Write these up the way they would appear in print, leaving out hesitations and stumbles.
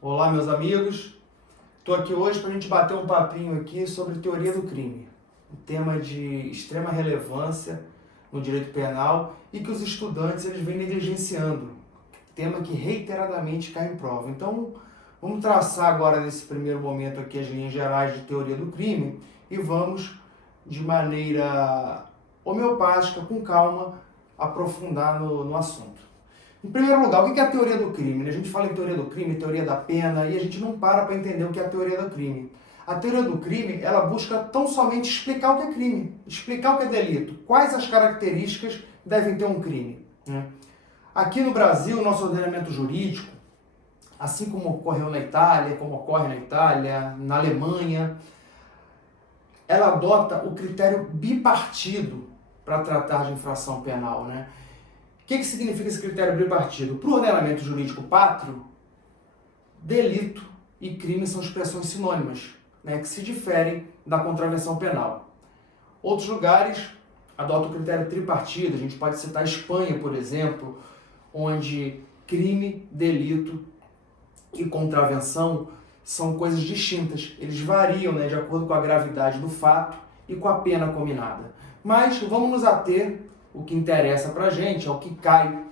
Olá, meus amigos. Estou aqui hoje para a gente bater um papinho aqui sobre teoria do crime, um tema de extrema relevância no direito penal e que os estudantes eles vêm negligenciando, tema que reiteradamente cai em prova. Então, vamos traçar agora nesse primeiro momento aqui as linhas gerais de teoria do crime e vamos, de maneira homeopática, com calma, aprofundar no assunto. Em primeiro lugar, o que é a teoria do crime? A gente fala em teoria do crime, teoria da pena, e a gente não para entender o que é a teoria do crime. A teoria do crime, ela busca tão somente explicar o que é crime, explicar o que é delito, quais as características devem ter um crime. Aqui no Brasil, nosso ordenamento jurídico, assim como ocorreu na Itália, como ocorre na Itália, na Alemanha, ela adota o critério bipartido para tratar de infração penal, O que significa esse critério bipartido? Para o ordenamento jurídico pátrio, delito e crime são expressões sinônimas, que se diferem da contravenção penal. Outros lugares adotam o critério tripartido, a gente pode citar a Espanha, por exemplo, onde crime, delito e contravenção são coisas distintas. Eles variam de acordo com a gravidade do fato e com a pena combinada. Mas vamos nos ater o que interessa para a gente, é o que cai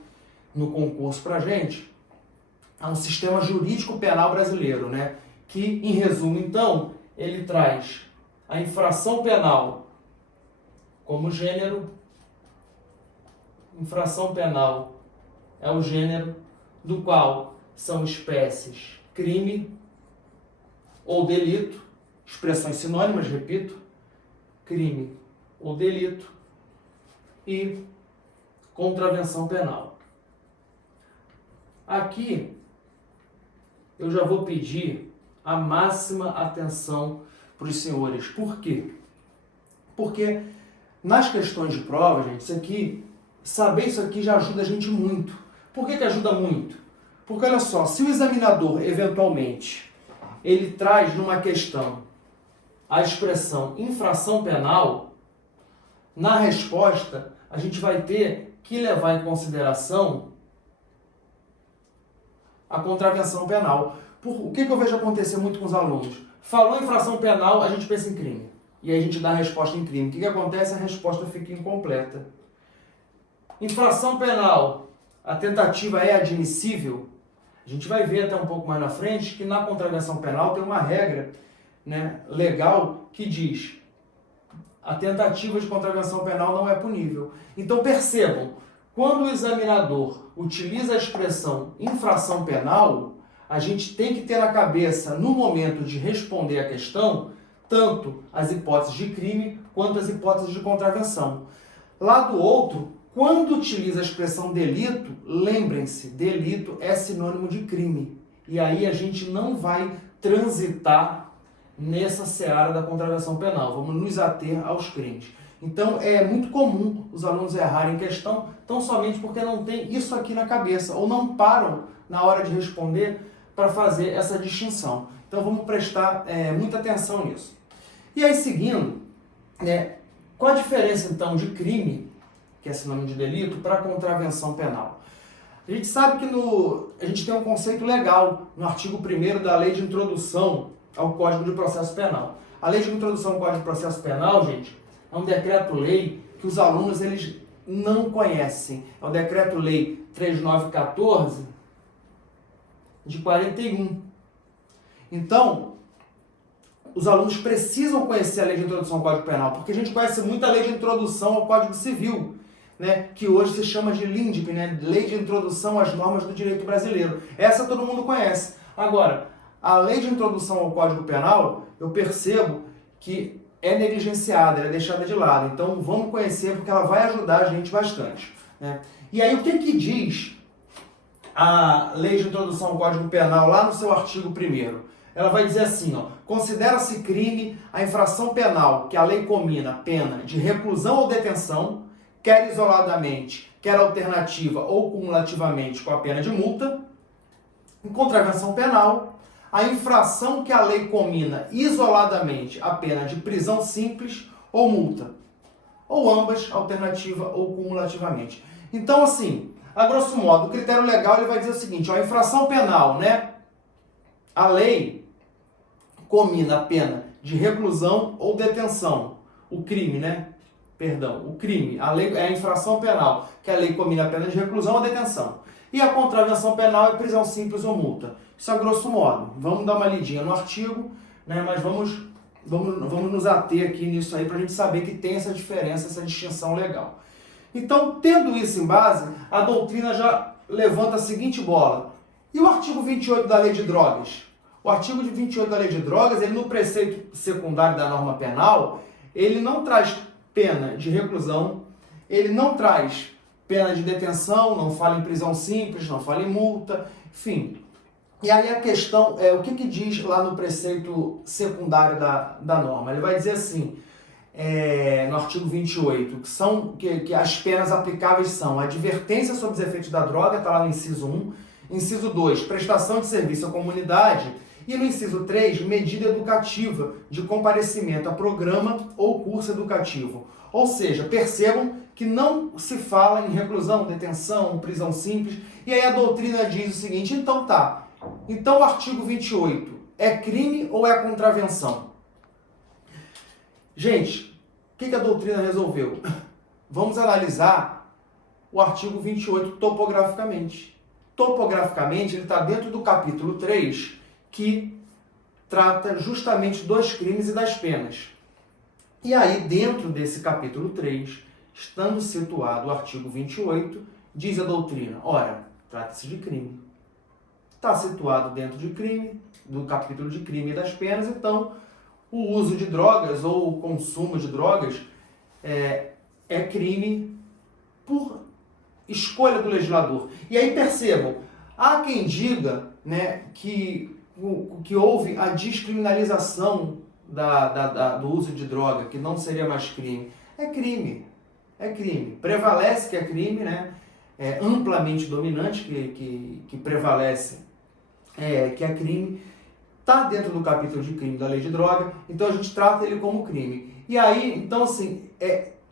no concurso para a gente, é um sistema jurídico penal brasileiro, que, em resumo, então, ele traz a infração penal como gênero. Infração penal é o gênero do qual são espécies crime ou delito, expressões sinônimas, repito, crime ou delito, e contravenção penal. Aqui eu já vou pedir a máxima atenção para os senhores. Por quê? Porque nas questões de prova, gente, saber isso aqui já ajuda a gente muito. Por que ajuda muito? Porque olha só, se o examinador eventualmente ele traz numa questão a expressão infração penal, na resposta a gente vai ter que levar em consideração a contravenção penal. O que eu vejo acontecer muito com os alunos? Falou infração penal, a gente pensa em crime. E aí a gente dá a resposta em crime. O que acontece? A resposta fica incompleta. Infração penal, a tentativa é admissível? A gente vai ver até um pouco mais na frente que na contravenção penal tem uma regra legal que diz: a tentativa de contravenção penal não é punível. Então percebam, quando o examinador utiliza a expressão infração penal, a gente tem que ter na cabeça, no momento de responder a questão, tanto as hipóteses de crime quanto as hipóteses de contravenção. Lá do outro, quando utiliza a expressão delito, lembrem-se, delito é sinônimo de crime. E aí a gente não vai transitar nessa seara da contravenção penal. Vamos nos ater aos crimes. Então, é muito comum os alunos errarem questão tão somente porque não tem isso aqui na cabeça, ou não param na hora de responder para fazer essa distinção. Então, vamos prestar muita atenção nisso. E aí, seguindo, qual a diferença, então, de crime, que é sinônimo de delito, para contravenção penal? A gente sabe que a gente tem um conceito legal no artigo 1º da Lei de Introdução ao Código de Processo Penal. A Lei de Introdução ao Código de Processo Penal, gente, é um decreto-lei que os alunos eles não conhecem. É o Decreto-Lei 3914 de 41. Então, os alunos precisam conhecer a Lei de Introdução ao Código Penal, porque a gente conhece muito a Lei de Introdução ao Código Civil, que hoje se chama de LINDB, Lei de Introdução às Normas do Direito Brasileiro. Essa todo mundo conhece. Agora, a Lei de Introdução ao Código Penal, eu percebo que é negligenciada, ela é deixada de lado. Então, vamos conhecer porque ela vai ajudar a gente bastante. E aí, o que diz a Lei de Introdução ao Código Penal lá no seu artigo 1º? Ela vai dizer assim, considera-se crime a infração penal que a lei comina pena de reclusão ou detenção, quer isoladamente, quer alternativa ou cumulativamente com a pena de multa. Em contravenção penal, a infração que a lei comina isoladamente a pena de prisão simples ou multa, ou ambas, alternativa ou cumulativamente. Então, assim, a grosso modo, o critério legal ele vai dizer o seguinte, a infração penal, a lei comina a pena de reclusão ou detenção. O crime, né? Perdão, o crime. A lei é a infração penal, que a lei comina a pena de reclusão ou detenção. E a contravenção penal é prisão simples ou multa. Isso a grosso modo. Vamos dar uma lidinha no artigo, né? Mas vamos nos ater aqui nisso aí para a gente saber que tem essa diferença, essa distinção legal. Então, tendo isso em base, a doutrina já levanta a seguinte bola. E o artigo 28 da Lei de Drogas? O artigo 28 da Lei de Drogas, ele no preceito secundário da norma penal, ele não traz pena de reclusão, ele não traz pena de detenção, não fala em prisão simples, não fala em multa, enfim. E aí a questão é, o que diz lá no preceito secundário da norma? Ele vai dizer assim, no artigo 28, que as penas aplicáveis são advertência sobre os efeitos da droga, está lá no inciso 1, inciso 2, prestação de serviço à comunidade, e no inciso 3, medida educativa de comparecimento a programa ou curso educativo. Ou seja, percebam que não se fala em reclusão, detenção, prisão simples, e aí a doutrina diz o seguinte, então o artigo 28 é crime ou é contravenção? Gente, o que a doutrina resolveu? Vamos analisar o artigo 28 topograficamente. Topograficamente, ele está dentro do capítulo 3, que trata justamente dos crimes e das penas. E aí, dentro desse capítulo 3, estando situado o artigo 28, diz a doutrina, ora, trata-se de crime. Está situado dentro de crime, do capítulo de crime e das penas, então o uso de drogas ou o consumo de drogas é crime por escolha do legislador. E aí percebam, há quem diga, né, que houve a descriminalização do uso de droga, que não seria mais crime. É crime. É crime. Prevalece que é crime, né? É amplamente dominante que prevalece que é crime. Está dentro do capítulo de crime da lei de droga, então a gente trata ele como crime. E aí, então assim,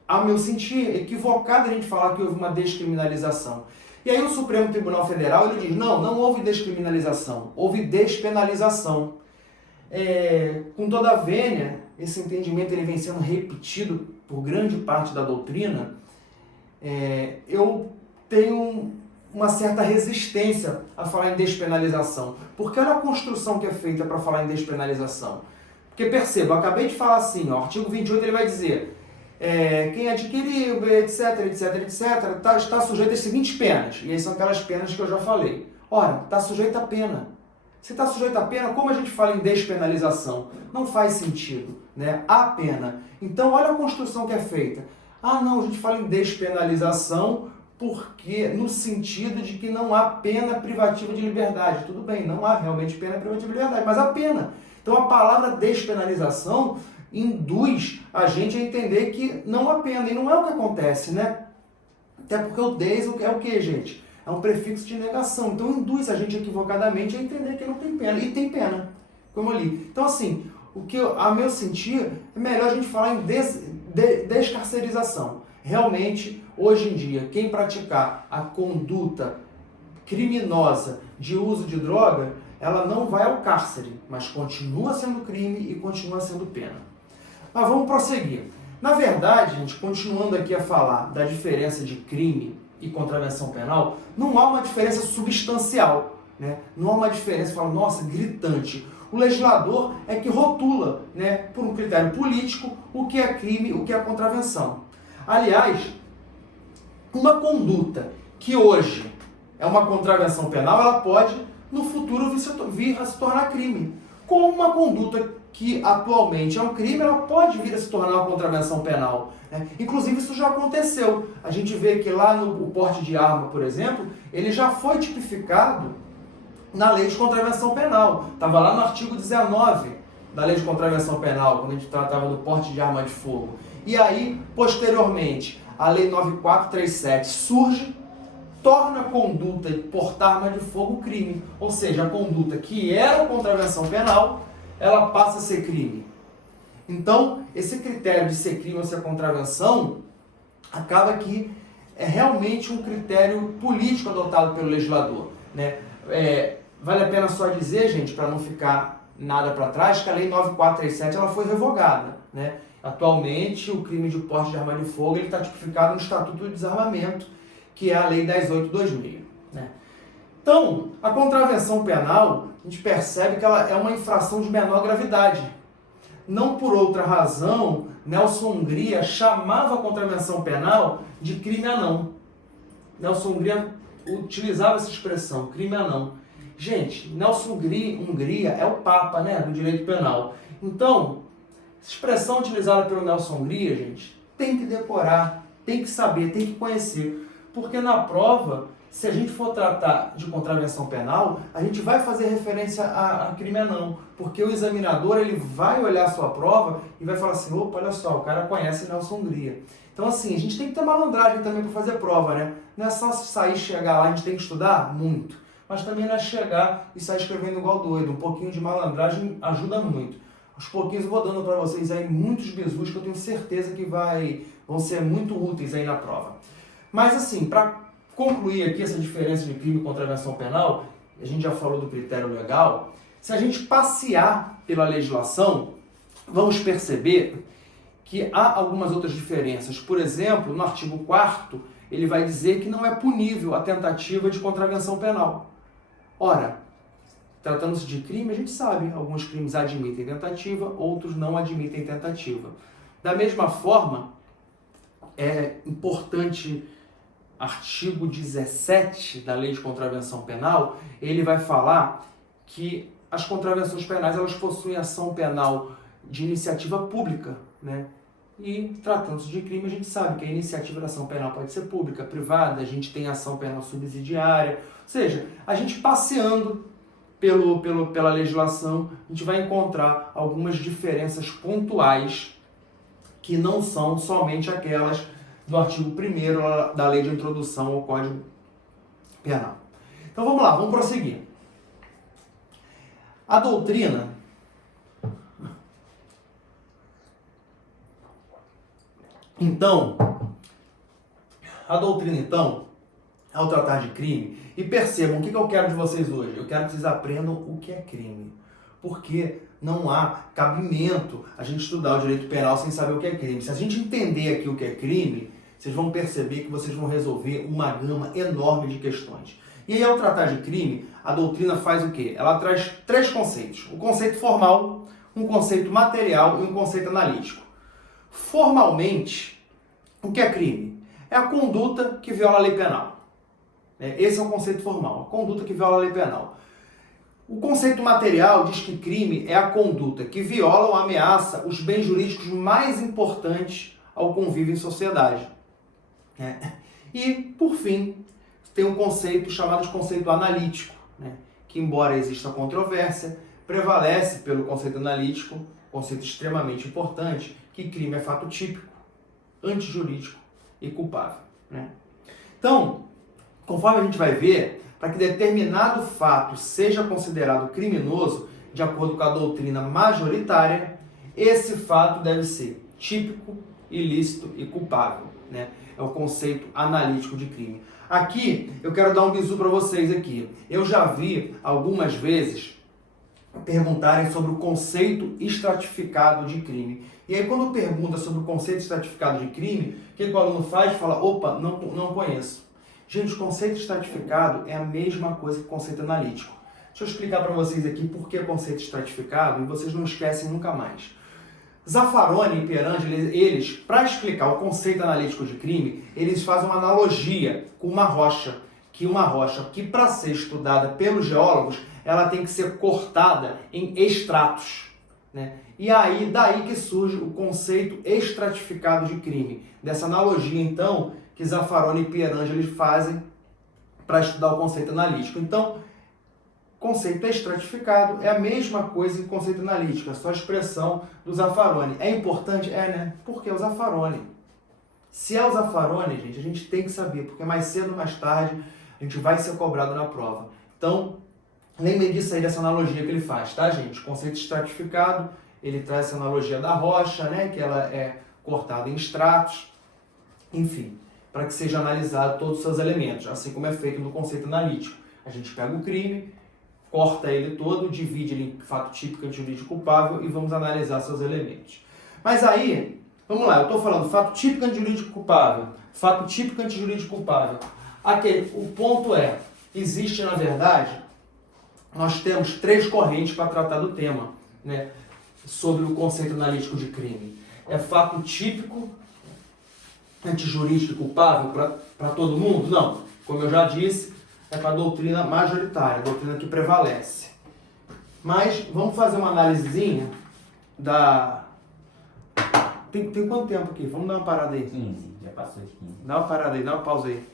ao meu sentir, é equivocado a gente falar que houve uma descriminalização. E aí o Supremo Tribunal Federal ele diz, não houve descriminalização, houve despenalização. Com toda a vênia, esse entendimento ele vem sendo repetido por grande parte da doutrina, eu tenho uma certa resistência a falar em despenalização. Porque olha a construção que é feita para falar em despenalização. Porque perceba, eu acabei de falar assim, o artigo 28 ele vai dizer quem adquiriu, etc, está sujeito às seguintes penas. E aí são aquelas penas que eu já falei. Ora, está sujeito a pena. Se está sujeito a pena, como a gente fala em despenalização? Não faz sentido, né? Há pena. Então, olha a construção que é feita. Não, a gente fala em despenalização porque no sentido de que não há pena privativa de liberdade. Tudo bem, não há realmente pena privativa de liberdade, mas há pena. Então, a palavra despenalização induz a gente a entender que não há pena. E não é o que acontece, né? Até porque o des é o que, gente? É um prefixo de negação. Então, induz a gente equivocadamente a entender que não tem pena. E tem pena, como eu li. Então, assim, a meu sentir, é melhor a gente falar em descarcerização. Realmente, hoje em dia, quem praticar a conduta criminosa de uso de droga, ela não vai ao cárcere, mas continua sendo crime e continua sendo pena. Mas vamos prosseguir. Na verdade, gente, continuando aqui a falar da diferença de crime e contravenção penal, não há uma diferença substancial, né? Não há uma diferença, fala, nossa, gritante. O legislador é que rotula, né, por um critério político, o que é crime, o que é contravenção. Aliás, uma conduta que hoje é uma contravenção penal, ela pode, no futuro, vir a se tornar crime. Como uma conduta que atualmente é um crime, ela pode vir a se tornar uma contravenção penal, né? Inclusive, isso já aconteceu. A gente vê que lá no porte de arma, por exemplo, ele já foi tipificado na lei de contravenção penal. Estava lá no artigo 19 da lei de contravenção penal, quando a gente tratava do porte de arma de fogo. E aí, posteriormente, a lei 9437 surge, torna a conduta de portar arma de fogo crime. Ou seja, a conduta que era contravenção penal, ela passa a ser crime. Então, esse critério de ser crime ou ser contravenção, acaba que é realmente um critério político adotado pelo legislador, né? vale a pena só dizer, gente, para não ficar nada para trás, que a Lei 9437 ela foi revogada, né? Atualmente, o crime de porte de arma de fogo está tipificado no Estatuto de Desarmamento, que é a Lei 10.8/2000, né? Então, a contravenção penal, a gente percebe que ela é uma infração de menor gravidade. Não por outra razão, Nelson Hungria chamava a contravenção penal de crime anão. Nelson Hungria utilizava essa expressão, crime anão. Gente, Nelson Hungria é o papa, né, do direito penal. Então, essa expressão utilizada pelo Nelson Hungria, gente, tem que decorar, tem que saber, tem que conhecer. Porque na prova, se a gente for tratar de contravenção penal, a gente vai fazer referência a crime anão. Porque o examinador ele vai olhar a sua prova e vai falar assim, opa, olha só, o cara conhece Nelson Hungria. Então assim, a gente tem que ter malandragem também para fazer prova, né? Não é só sair e chegar lá, a gente tem que estudar muito. Mas também não é chegar e sair escrevendo igual doido. Um pouquinho de malandragem ajuda muito. Aos pouquinhos eu vou dando para vocês aí muitos bizus que eu tenho certeza que vão ser muito úteis aí na prova. Mas assim, para concluir aqui essa diferença de crime e contravenção penal, a gente já falou do critério legal, se a gente passear pela legislação, vamos perceber que há algumas outras diferenças. Por exemplo, no artigo 4º, ele vai dizer que não é punível a tentativa de contravenção penal. Ora, tratando-se de crime, a gente sabe, alguns crimes admitem tentativa, outros não admitem tentativa. Da mesma forma, é importante, artigo 17 da Lei de Contravenção Penal, ele vai falar que as contravenções penais elas possuem ação penal de iniciativa pública, né? E tratando-se de crime, a gente sabe que a iniciativa da ação penal pode ser pública, privada, a gente tem ação penal subsidiária, ou seja, a gente passeando pela legislação, a gente vai encontrar algumas diferenças pontuais que não são somente aquelas do artigo 1º da Lei de Introdução ao Código Penal. Então vamos lá, vamos prosseguir. A doutrina então, ao tratar de crime, e percebam o que eu quero de vocês hoje, eu quero que vocês aprendam o que é crime, porque não há cabimento a gente estudar o direito penal sem saber o que é crime. Se a gente entender aqui o que é crime, vocês vão perceber que vocês vão resolver uma gama enorme de questões. E aí, ao tratar de crime, a doutrina faz o quê? Ela traz 3 conceitos. Um conceito formal, um conceito material e um conceito analítico. Formalmente, o que é crime? É a conduta que viola a lei penal. Esse é o conceito formal, a conduta que viola a lei penal. O conceito material diz que crime é a conduta que viola ou ameaça os bens jurídicos mais importantes ao convívio em sociedade. E, por fim, tem um conceito chamado de conceito analítico, que, embora exista controvérsia, prevalece pelo conceito analítico, conceito extremamente importante, que crime é fato típico, antijurídico e culpável. Então, conforme a gente vai ver, para que determinado fato seja considerado criminoso, de acordo com a doutrina majoritária, esse fato deve ser típico, ilícito e culpável. É o conceito analítico de crime. Aqui, eu quero dar um bizu para vocês aqui. Eu já vi algumas vezes perguntarem sobre o conceito estratificado de crime. E aí, quando pergunta sobre o conceito estratificado de crime, o que o aluno faz? Fala, opa, não conheço. Gente, o conceito estratificado é a mesma coisa que o conceito analítico. Deixa eu explicar para vocês aqui por que conceito estratificado e vocês não esquecem nunca mais. Zaffaroni e Perangeli, eles, para explicar o conceito analítico de crime, eles fazem uma analogia com uma rocha que para ser estudada pelos geólogos, ela tem que ser cortada em estratos. E aí, daí que surge o conceito estratificado de crime. Dessa analogia, então, que Zaffaroni e Perangeli fazem para estudar o conceito analítico. Então, conceito estratificado é a mesma coisa que conceito analítico, é só a expressão do Zaffaroni. É importante? né? Porque é o Zaffaroni. Se é o Zaffaroni, gente, a gente tem que saber, porque mais cedo ou mais tarde a gente vai ser cobrado na prova. Então, lembrem disso aí, dessa analogia que ele faz, tá, gente? O conceito estratificado, ele traz essa analogia da rocha, que ela é cortada em estratos, enfim, para que seja analisado todos os seus elementos, assim como é feito no conceito analítico. A gente pega o crime, corta ele todo, divide ele em fato típico, antijurídico culpável e vamos analisar seus elementos. Mas aí, vamos lá, eu estou falando fato típico, antijurídico culpável, fato típico, antijurídico culpável. Aqui, o ponto é, existe na verdade, nós temos 3 correntes para tratar do tema, né, sobre o conceito analítico de crime. É fato típico, antijurídico e culpável para todo mundo? Não. Como eu já disse, é para a doutrina majoritária, a doutrina que prevalece. Mas vamos fazer uma análisezinha da... Tem quanto tempo aqui? Vamos dar uma parada aí. 15, já passou de 15. Dá uma parada aí, dá uma pausa aí.